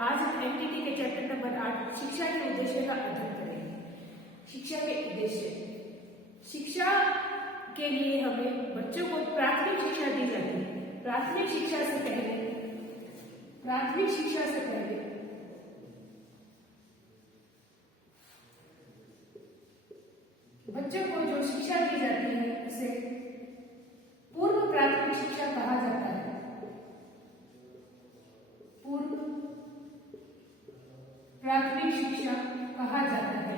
आज हम एमटीटी के चैप्टर नंबर 8 शिक्षा के उद्देश्य का अध्ययन करेंगे। शिक्षा के उद्देश्य। शिक्षा के लिए हमें बच्चों को प्राथमिक शिक्षा दी जाती है। प्राथमिक शिक्षा से पहले बच्चों को जो शिक्षा दी जाती है उसे पूर्व प्राथमिक शिक्षा कहा जाता है। पूर्व प्राथमिक शिक्षा कहा जाता है।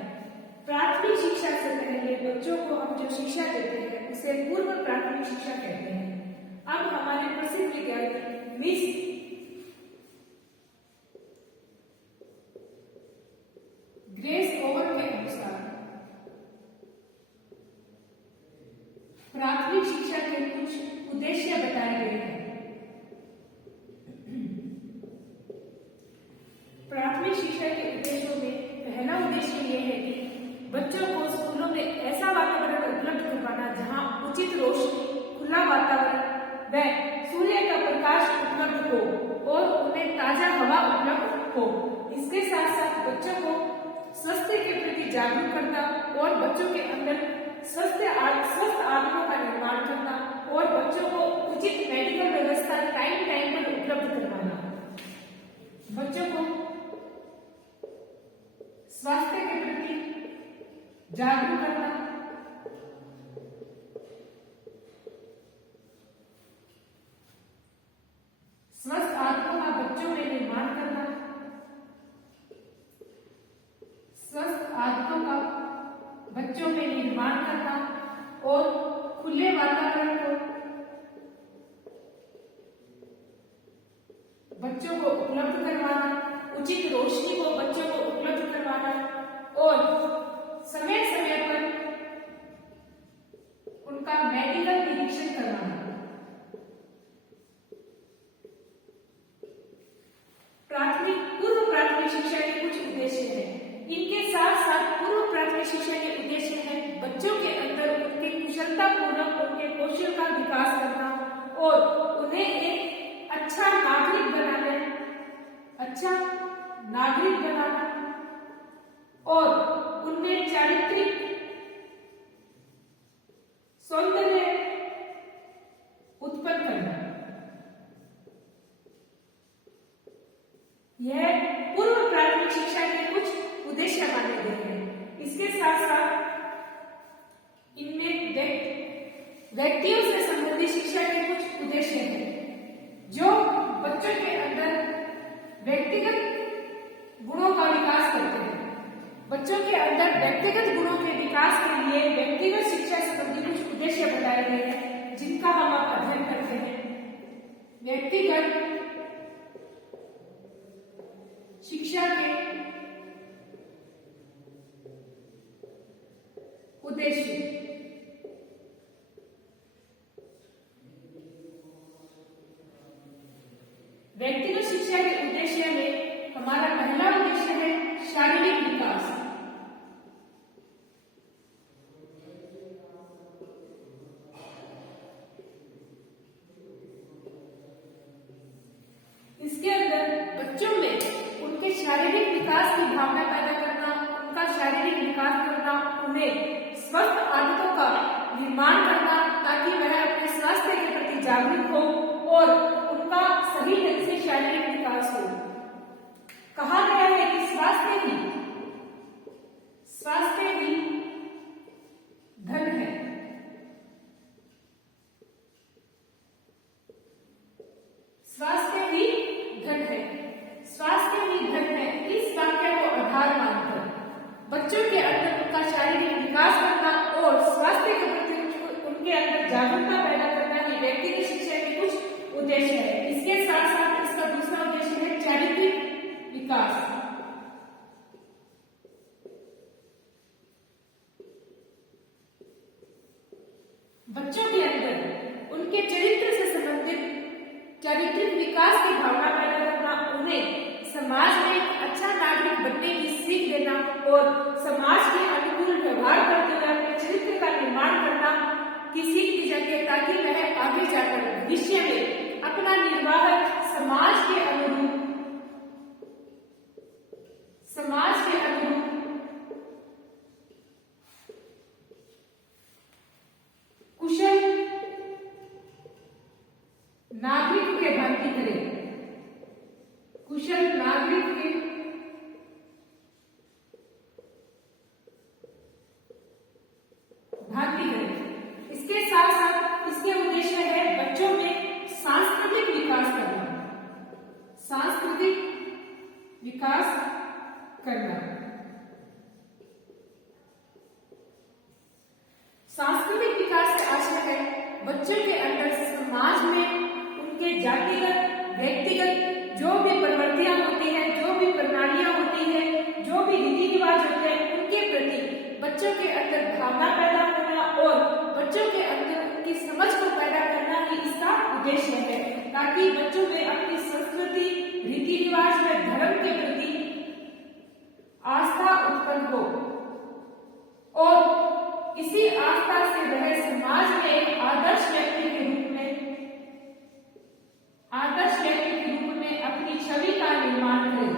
प्राथमिक शिक्षा से पहले बच्चों को हम जो शिक्षा देते हैं उसे पूर्व प्राथमिक शिक्षा कहते हैं। अब हमारे प्रसिद्ध विज्ञानी मिस ग्रेस ओवर के अनुसार प्राथमिक शिक्षा के कुछ उद्देश्य बताए गए हैं। प्राथमिक शिक्षा के उद्देश्यों में पहला उद्देश्य यह है कि बच्चों को स्कूलों में ऐसा वातावरण उपलब्ध करवाना जहां उचित रोशनी, खुला वातावरण व सूर्य का प्रकाश उपलब्ध हो और उन्हें ताजा हवा उपलब्ध हो। इसके साथ साथ बच्चों को स्वास्थ्य के प्रति जागरूक करना और बच्चों के अंदर स्वस्थ आदतों का निर्माण करना और बच्चों को उचित मेडिकल व्यवस्था टाइम पर उपलब्ध करवाना। बच्चों को स्वास्थ्य के प्रति जागरूक करना, स्वस्थ आदतों का बच्चों में निर्माण करना, स्वस्थ आदतों का बच्चों में निर्माण करना और खुले वातावरण को बच्चों को उपलब्ध करवाना, उचित रोशनी को बच्चों को उपलब्ध करवाना और समय समय पर उनका मेडिकल निरीक्षण करवाना। पूर्व प्राथमिक शिक्षा के कुछ उद्देश्य हैं। इनके साथ साथ पूर्व प्राथमिक शिक्षा के उद्देश्य है बच्चों के अंदर उनके कुशलता पूर्वक उनके कौशल का विकास करना और उन्हें एक अच्छा नागरिक बनाना और उनमें चारित्रिक सौंदर्य उत्पन्न करना। यह पूर्व प्राथमिक शिक्षा के कुछ उद्देश्य माने गए हैं। इसके साथ साथ इनमें व्यक्तियों से संबंधित शिक्षा के कुछ उद्देश्य हैं जो बच्चों के अंदर व्यक्तिगत गुणों का विकास करते हैं। बच्चों के अंदर व्यक्तिगत गुणों के विकास के लिए व्यक्तिगत शिक्षा से संबंधित कुछ उद्देश्य बताए गए हैं जिनका हम अध्ययन करते हैं। व्यक्तिगत शिक्षा के उद्देश्य। व्यक्तिगत शिक्षा के उद्देश्य में हमारा पहला उद्देश्य है शारीरिक विकास। इसके अंदर बच्चों में उनके शारीरिक विकास की भावना पैदा करना, उनका शारीरिक विकास करना, उन्हें स्वस्थ आदतों का निर्माण करना ताकि वह अपने स्वास्थ्य के प्रति जागरूक हो और उनका सही ढंग से शारीरिक विकास हो। कहा गया है कि स्वास्थ्य ही धन है। स्वास्थ्य ही धन है। स्वास्थ्य ही धन है। इस वाक्य को आधार मानकर बच्चों के अंदर उनका शारीरिक विकास करना और स्वास्थ्य के प्रति उनके अंदर जागरूकता पैदा करना ही व्यक्तिगत शिक्षा के कुछ उद्देश्य है। इसके साथ साथ इसका दूसरा उद्देश्य है चारित्रिक विकास। बच्चों के अंदर उनके चरित्र से संबंधित चारित्रिक विकास की भावना पैदा करना, उन्हें समाज में एक अच्छा नागरिक बनने की सीख देना और समाज के अनुकूल व्यवहार करते हुए अपने चरित्र का निर्माण करना की सीख दी जाती है ताकि वह आगे जाकर भविष्य में अपना निर्वाह समाज के अनुरूप भांति करे, कुशल नागरिक की भांति करे। इसके साथ साथ इसके उद्देश्य है बच्चों में सांस्कृतिक विकास करना, सांस्कृतिक विकास करना। सांस्कृतिक विकास से आशय है बच्चों के अंदर समाज में उनके जातिगत, व्यक्तिगत जो भी प्रवृत्तियां होती हैं, जो भी प्रणालियां होती हैं, जो भी रीति रिवाज होते हैं, उनके प्रति बच्चों के अंदर भावना पैदा होना और बच्चों के अंदर उनकी समझ को पैदा करना ही इसका उद्देश्य है, ताकि बच्चों में अपनी संस्कृति, रीति रिवाज व धर्म के प्रति आस्था उत्पन्न हो और इसी आस्था से वह समाज में एक आदर्श व्यक्ति के रूप में अपनी छवि का निर्माण करे।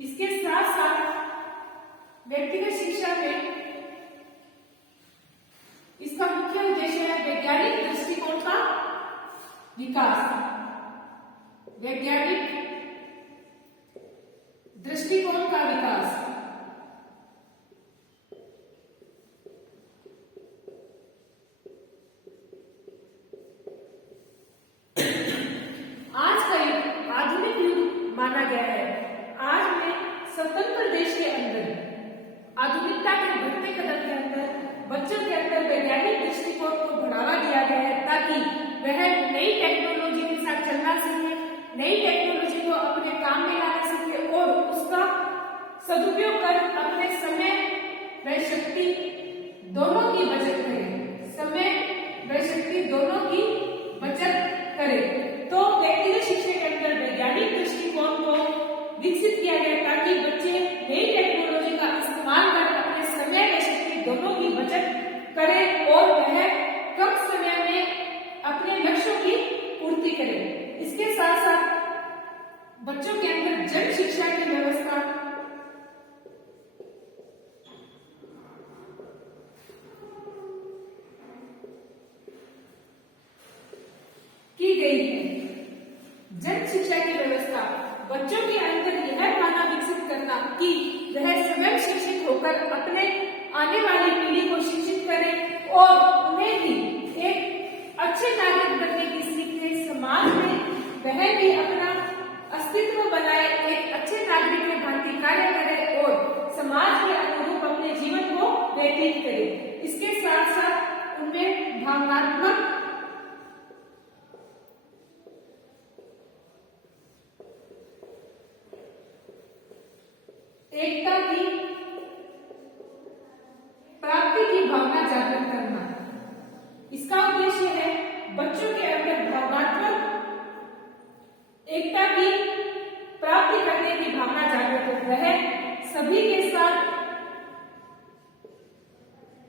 इसके साथ साथ व्यक्तिगत शिक्षा में इसका मुख्य उद्देश्य है वैज्ञानिक दृष्टिकोण का विकास, वैज्ञानिक दृष्टिकोण का विकास। आज का युग आधुनिक युग माना गया है। आज में स्वतंत्र देश के अंदर आधुनिकता के बढ़ते कदम के अंदर बच्चों के अंदर वैज्ञानिक दृष्टिकोण को बढ़ावा दिया गया है, ताकि वह नई टेक्नोलॉजी के साथ चलना सीखे, नई टेक्नोलॉजी को अपने काम में लाना सीखे और उसका सदुपयोग कर अपने समय व शक्ति दोनों की बचत करे, समय व शक्ति दोनों की बचत करे। तो व्यक्तिगत शिक्षा के अंदर वैज्ञानिक दृष्टिकोण को विकसित किया गया, ताकि बच्चे नई टेक्नोलॉजी का इस्तेमाल कर अपने समय व शक्ति दोनों की बचत करें और वह कम समय में अपने लक्ष्यों की पूर्ति करें। इसके साथ साथ बच्चों के अंदर जन शिक्षा की व्यवस्था की गई है। जन शिक्षा की व्यवस्था बच्चों के अंदर यह भावना विकसित करना कि वह स्वयं शिक्षित होकर अपने आने वाली पीढ़ी को शिक्षित करें और उन्हें भी एक अच्छे नागरिक बनने की सीख दे, समाज में वह भी अपना अस्तित्व बनाए, एक अच्छे नागरिक के भांति कार्य करे और समाज के अनुरूप अपने जीवन को व्यतीत करे। इसके साथ साथ उनमें भावनात्मक एकता की प्राप्ति की भावना जागृत करना। इसका उद्देश्य है बच्चों के अंदर भावनात्मक एकता की प्राप्ति करने की भावना जागृत हो, वह सभी के साथ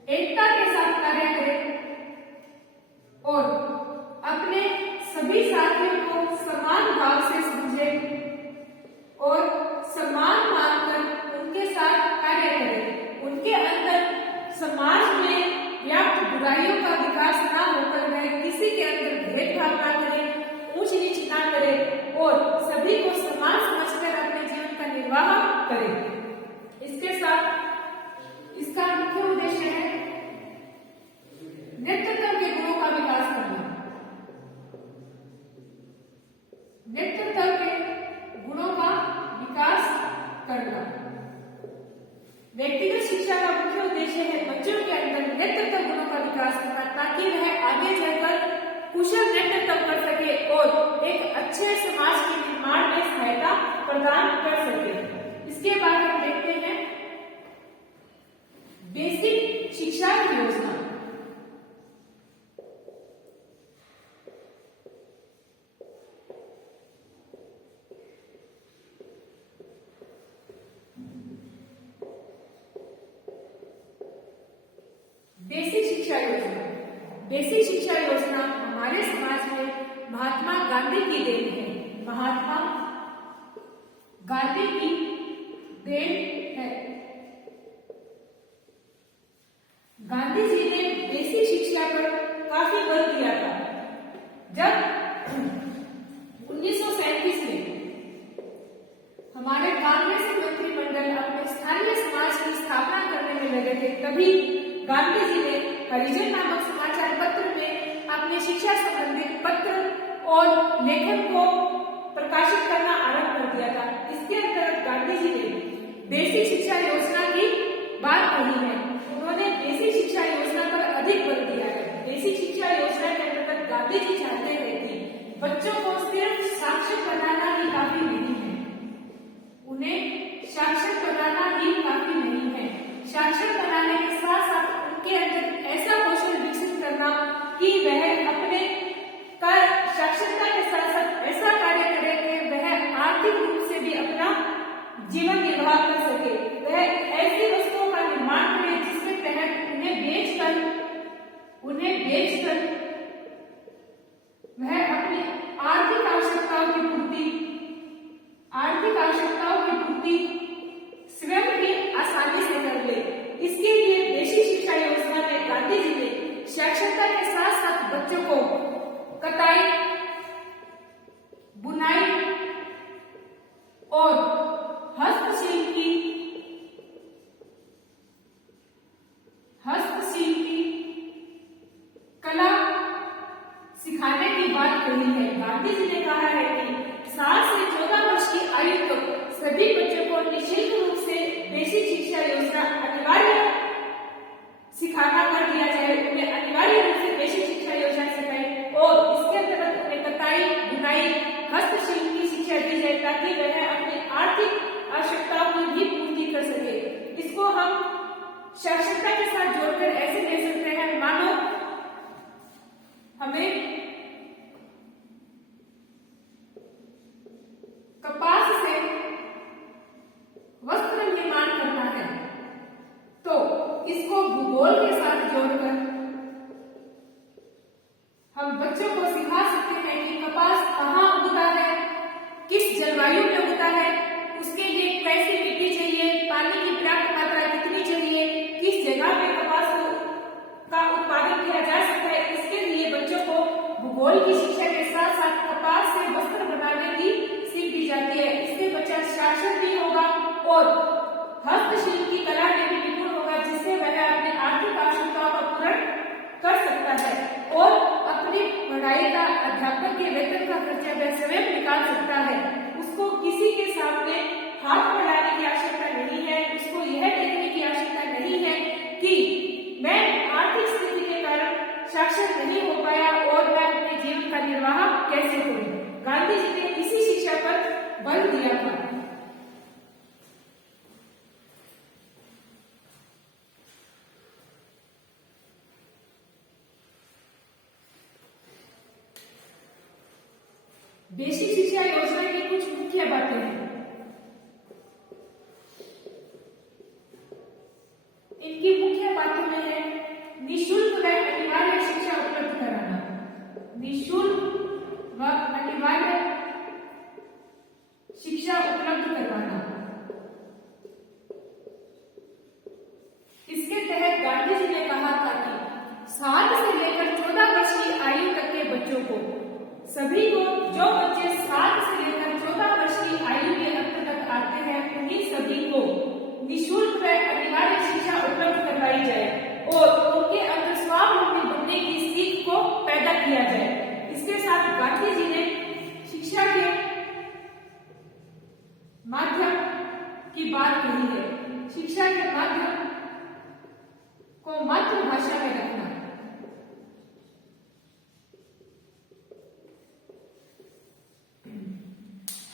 एकता के साथ कार्य करे और अपने सभी साथियों को समान भाव से समझे और समान मानकर उनके साथ कार्य करे। उनके अंदर समाज में व्याप्त बुराइयों का विकास ना होकर वह किसी के अंदर भेदभाव ना करे, ऊंच नीच ना करे और सभी को समान समझकर अपने जीवन का निर्वाह करे। इसके साथ इसका मुख्य उद्देश्य है नेतृत्व के गुणों का विकास करना। नेतृत्व के गुणों का विकास करना। व्यक्तिगत शिक्षा का मुख्य उद्देश्य है बच्चों के अंदर नेतृत्व गुणों का विकास करना, ताकि वह आगे चलकर कुशल नेतृत्व कर सके और एक अच्छे समाज के निर्माण में सहायता प्रदान कर सके। इसके बाद हम देखते हैं बेसिक शिक्षा की योजना। बेसिक शिक्षा योजना, बेसिक शिक्षा योजना हमारे समाज में महात्मा गांधी की देन है। महात्मा गांधी की देन है। गांधी जी ने शिक्षा पर काफी बल दिया था। जब 1937 में हमारे कांग्रेस मंत्रिमंडल अपने स्थानीय समाज की स्थापना करने में लगे थे, तभी गांधी जी ने हरिजन नामक समाचार पत्र में अपने शिक्षा संबंधित पत्र और लेखन को प्रकाशित करना आरंभ कर दिया था। इसके अंतर्गत गांधी जी ने बेसिक शिक्षा योजना की बात कही है। उन्होंने बेसिक शिक्षा योजना पर अधिक बल दिया है। बेसिक शिक्षा योजना के अंतर्गत गांधी जी चाहते हैं कि बच्चों को सिर्फ साक्षर बनाना ही काफी नहीं है, उन्हें साक्षर बनाना ही काफी नहीं है, साक्षर बनाने के साथ साथ उनके अंदर ऐसा कौशल विकसित करना कि वह अपने साक्षरता के साथ साथ ऐसा कार्य करे कि वह आर्थिक रूप से भी अपना जीवन निर्वाह कर सके। वह ऐसी वस्तुओं का निर्माण करे जिसके तहत उन्हें बेचकर वह अपनी आर्थिक आवश्यकताओं की पूर्ति स्वयं ही आसानी से कर ले। इसके लिए बेसिक शिक्षा योजना में गांधी जी ने साक्षरता के साथ साथ बच्चों को कताई, बुनाई और हस्तशिल्प की कला सिखाने की बात कही है। गांधी जी ने कहा है कि 7 से 14 वर्ष की आयु तक सभी बच्चों को निःशुल्क रूप से बेसिक शिक्षा योजना अनिवार्य सिखाना कर दिया जाए, उन्हें अनिवार्य रूप से बेसिक शिक्षा योजना सिखाई और इसके अंतर्गत उन्हें कताई, बुनाई, हस्तशिल्प की शिक्षा दी जाए ताकि वह अपनी आर्थिक आवश्यकताओं की भी पूर्ति कर सके। इसको हम साक्षरता के साथ जोड़कर ऐसे ले सकते हैं, मानो हमें कपास से वस्त्र निर्माण करना है, तो इसको भूगोल के साथ जोड़कर हम बच्चों को सिखा सकते हैं कि कपास कहाँ उगता है, किस जलवायु में उगता है, उसके लिए कैसी मिट्टी चाहिए, पानी की पर्याप्त मात्रा कितनी चाहिए, किस जगह पे कपास का उत्पादन किया जा सकता है। इसके लिए बच्चों को भूगोल की शिक्षा के साथ साथ कपास से वस्त्र बनाने की सीख दी जाती है। इससे बच्चा साक्षर भी होगा और हस्तशिल्प की कला में भी निपुण होगा, जिससे वह अपनी आर्थिक आवश्यकताओं का पूर्ण कर सकता है और अपनी पढ़ाई का, अध्यापक के वेतन का खर्चा वह स्वयं निकाल सकता है। उसको किसी के सामने हाथ फैलाने की आवश्यकता नहीं है, उसको यह देखने की आवश्यकता नहीं है कि मैं आर्थिक स्थिति के कारण साक्षर नहीं हो पाया और मैं अपने जीवन का निर्वाह कैसे करूं। गांधी जी ने इसी शिक्षा पर बल दिया था। बेसिक शिक्षा योजना की कुछ मुख्य बातें हैं। इनकी मुख्य बातों में है निःशुल्क व अनिवार्य शिक्षा उपलब्ध कराना, निःशुल्क व अनिवार्य शिक्षा उपलब्ध करवाना। इसके तहत गांधी जी ने कहा था कि 7 से लेकर 14 वर्ष की आयु तक के बच्चों को, सभी को, जो बच्चे 7 से लेकर 14 वर्ष की आयु के अंतर्गत आते हैं, उन्हीं सभी को निःशुल्क व अनिवार्य शिक्षा उपलब्ध करवाई जाए और उनके अंदर स्वावलंबी बनने की सीख को पैदा किया जाए। इसके साथ गांधी जी ने शिक्षा के माध्यम की बात कही है। शिक्षा के माध्यम को मातृभाषा में रखना।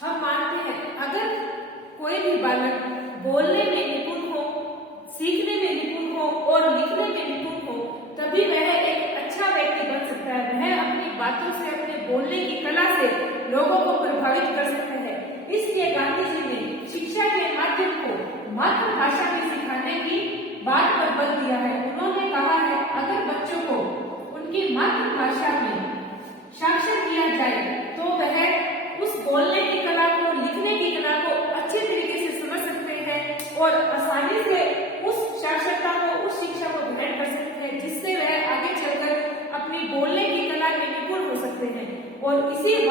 हम मानते हैं अगर कोई भी बालक बोलने में निपुण हो, सीखने में निपुण हो और लिखने में निपुण हो, तभी वह एक अच्छा व्यक्ति बन सकता है। वह अपनी बातों से, अपने बोलने की कला से लोगों को प्रभावित कर सकता है। इसलिए गांधी जी ने शिक्षा के माध्यम को मातृभाषा में सिखाने की बात पर बल दिया है। उन्होंने कहा है अगर बच्चों को उनकी मातृभाषा में साक्षर किया जाए तो वह उस बोलने की कला को, लिखने की कला को अच्छे तरीके से समझ सकते हैं और आसानी से उस साक्षरता को, उस शिक्षा को ग्रहण कर सकते हैं, जिससे वह आगे चलकर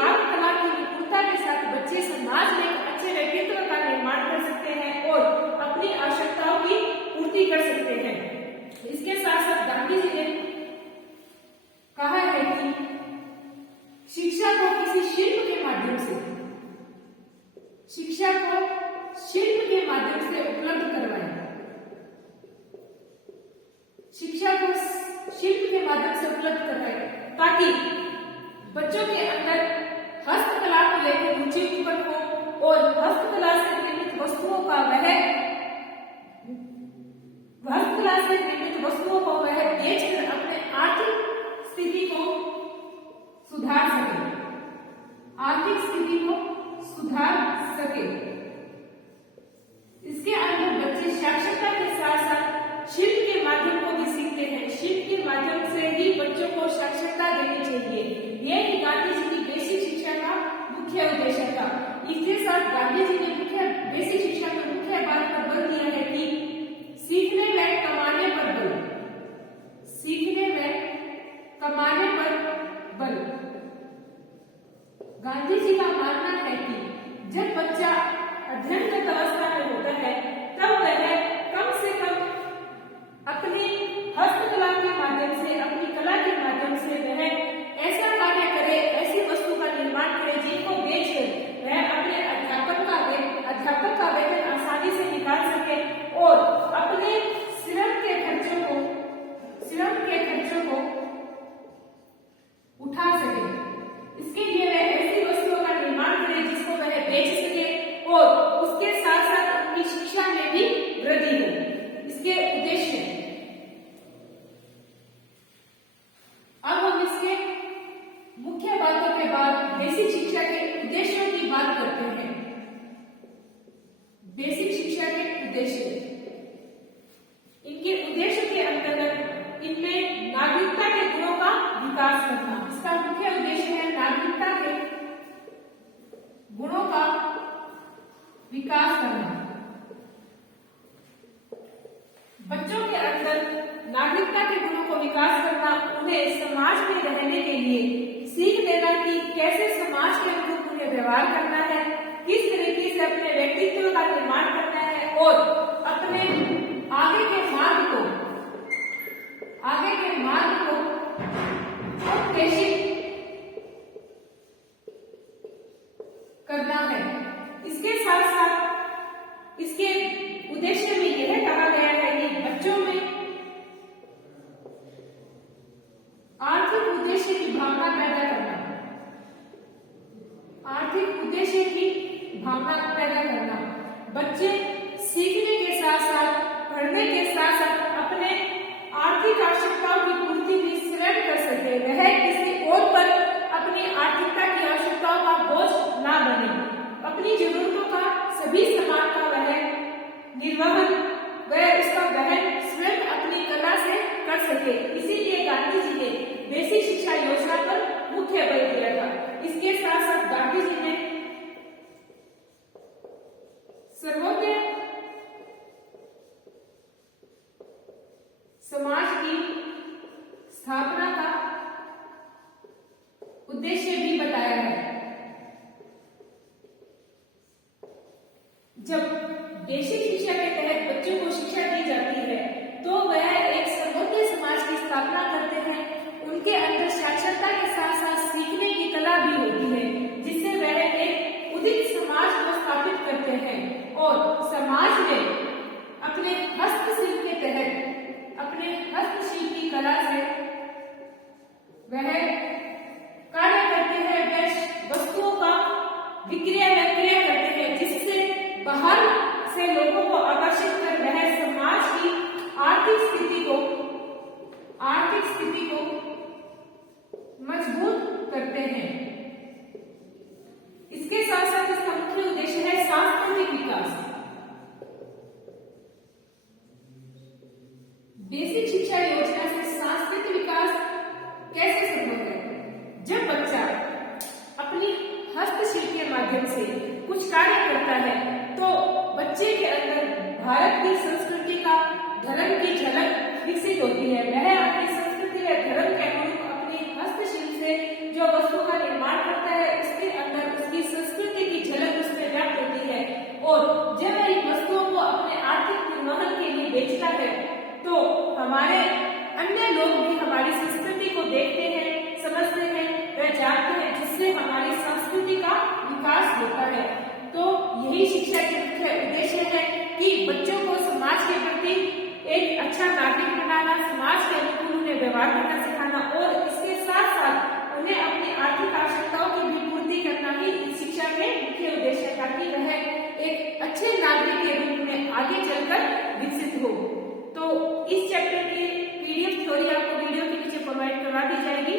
वाक कला की निपुणता के साथ बच्चे समाज में एक अच्छे व्यक्तित्व का निर्माण कर सकते हैं और अपनी आवश्यकताओं की पूर्ति कर सकते हैं। इसके साथ साथ गांधी जी ने कहा है कि शिक्षा को किसी शिल्प के माध्यम से, शिक्षा को शिल्प के माध्यम से उपलब्ध करवाएं, शिक्षा को शिल्प के माध्यम से उपलब्ध करवाएं ताकि बच्चों के अंदर हस्तकला को लेकर रुचि उत्पन्न हो और हस्तकला से निर्मित वस्तुओं का वह बेचकर अपने आर्थिक स्थिति को सुधार सके। इसके अंदर बच्चे साक्षरता के साथ साथ शिल्प के माध्यम को भी सीखते हैं। शिल्प के माध्यम से ही बच्चों को साक्षरता देनी चाहिए। यह गांधी जी की बेसिक शिक्षा का मुख्य उद्देश्य था। इसके साथ गांधी जी ने बेसिक शिक्षा में मुख्य बात पर बल दिया है कि सीखने में कमाने पर बल, सीखने में कमाने पर बल। गांधी जी का मानना है कि जब बच्चा अध्ययनरत अवस्था में होता है तब वह कम से कम अपनी हस्तकला के माध्यम से, अपनी कला के माध्यम से वह ऐसा कार्य करे, ऐसी वस्तु का निर्माण करे जिनको बेचकर वह अपने अध्यापक का वेतन आसानी से निकाल सके और अपने श्रम के खर्चों को उठा सके। इसके लिए वह ऐसी वस्तुओं का निर्माण करे जिसको वह बेच सके और उसके साथ साथ अपनी शिक्षा में भी वृद्धि हो। इसके उद्देश्य, अब हम इसके मुख्य बातों के बाद बेसिक शिक्षा के उद्देश्यों की बात करते हैं। बेसिक शिक्षा के उद्देश्य, इनके उद्देश्य के अंतर्गत इनमें नागरिकता के गुणों का विकास करना, इसका मुख्य उद्देश्य है नागरिकता के गुणों का विकास करना। बच्चों के अंदर नागरिकता के गुणों को विकास करना, उन्हें समाज में रहने के लिए सीख देना कि कैसे समाज के अनुरूप उन्हें व्यवहार करना है, किस तरीके से अपने व्यक्तित्व का निर्माण करना है और अपने आगे के मार्ग को प्रेषित करना है। इसके साथ साथ इसके उद्देश्य में यह कहा गया है कि बच्चों में आर्थिक उद्देश्य की भावना पैदा करना, आर्थिक उद्देश्य की भावना पैदा करना। बच्चे सीखने के साथ साथ, पढ़ने के साथ साथ अपने आर्थिक आवश्यकताओं की पूर्ति भी स्वयं कर सके, वह किसी और पर अपनी आर्थिकता की आवश्यकताओं का बोझ ना बने, अपनी जरूरतों का सभी सामान का वह निर्वहन, वह उसका वहन स्वयं अपनी कला से कर सके। इसीलिए गांधी जी ने बेसिक शिक्षा योजना पर मुख्य बल दिया था। इसके साथ साथ गांधी जी ने सर्वोदय समाज की स्थापना का उद्देश्य भी बताया है। जब बेसिक शिक्षा के तहत बच्चों को शिक्षा दी जाती है तो वह एक सर्वोदय समाज की स्थापना करते हैं। उनके अंदर साक्षरता के साथ साथ सीखने की कला भी होती है, जिससे वह एक उदित समाज को स्थापित करते हैं और समाज में अपने हस्तशिल्प के तहत, अपने हस्तशिल्प की कला से वह कार्य करते हैं, वह वस्तुओं का विक्रय करते हैं, जिससे बाहर से लोगों को आकर्षित कर वह समाज की आर्थिक स्थिति को मजबूत करते हैं। इसके साथ साथ इसका मुख्य उद्देश्य है सांस्कृतिक विकास। बेसिक शिक्षा योजना से सांस्कृतिक विकास कैसे संभव है? जब बच्चा अपनी हस्तशिल्प के माध्यम से कुछ कार्य करता है तो बच्चे के अंदर भारत की संस्कृति का, धर्म की झलक विकसित होती है। वह अपनी संस्कृति या धर्म के अनुरूप अपनी हस्तशिल्प से जो जो वस्तु का निर्माण करता है उसके अंदर उसकी संस्कृति की झलक उसमें व्यक्त होती है। और जब वह इन वस्तुओं को अपने आर्थिक निर्वहन के लिए बेचता है तो हमारे अन्य लोग भी हमारी संस्कृति को देखते हैं, समझते हैं, वह जानते हैं, जिससे हमारी संस्कृति का विकास होता है। तो यही शिक्षा के मुख्य उद्देश्य है कि बच्चों को समाज के प्रति एक अच्छा नागरिक बनाना, समाज के अनुकूल उन्हें व्यवहार करना सिखाना और इसके साथ साथ उन्हें अपनी आर्थिक आवश्यकताओं की भी पूर्ति करना ही इस शिक्षा के मुख्य उद्देश्य है, ताकि वह एक अच्छे नागरिक के रूप में आगे चलकर विकसित हो। तो इस चैप्टर की PDF थ्योरी आपको वीडियो के नीचे प्रोवाइड करवा दी जाएगी।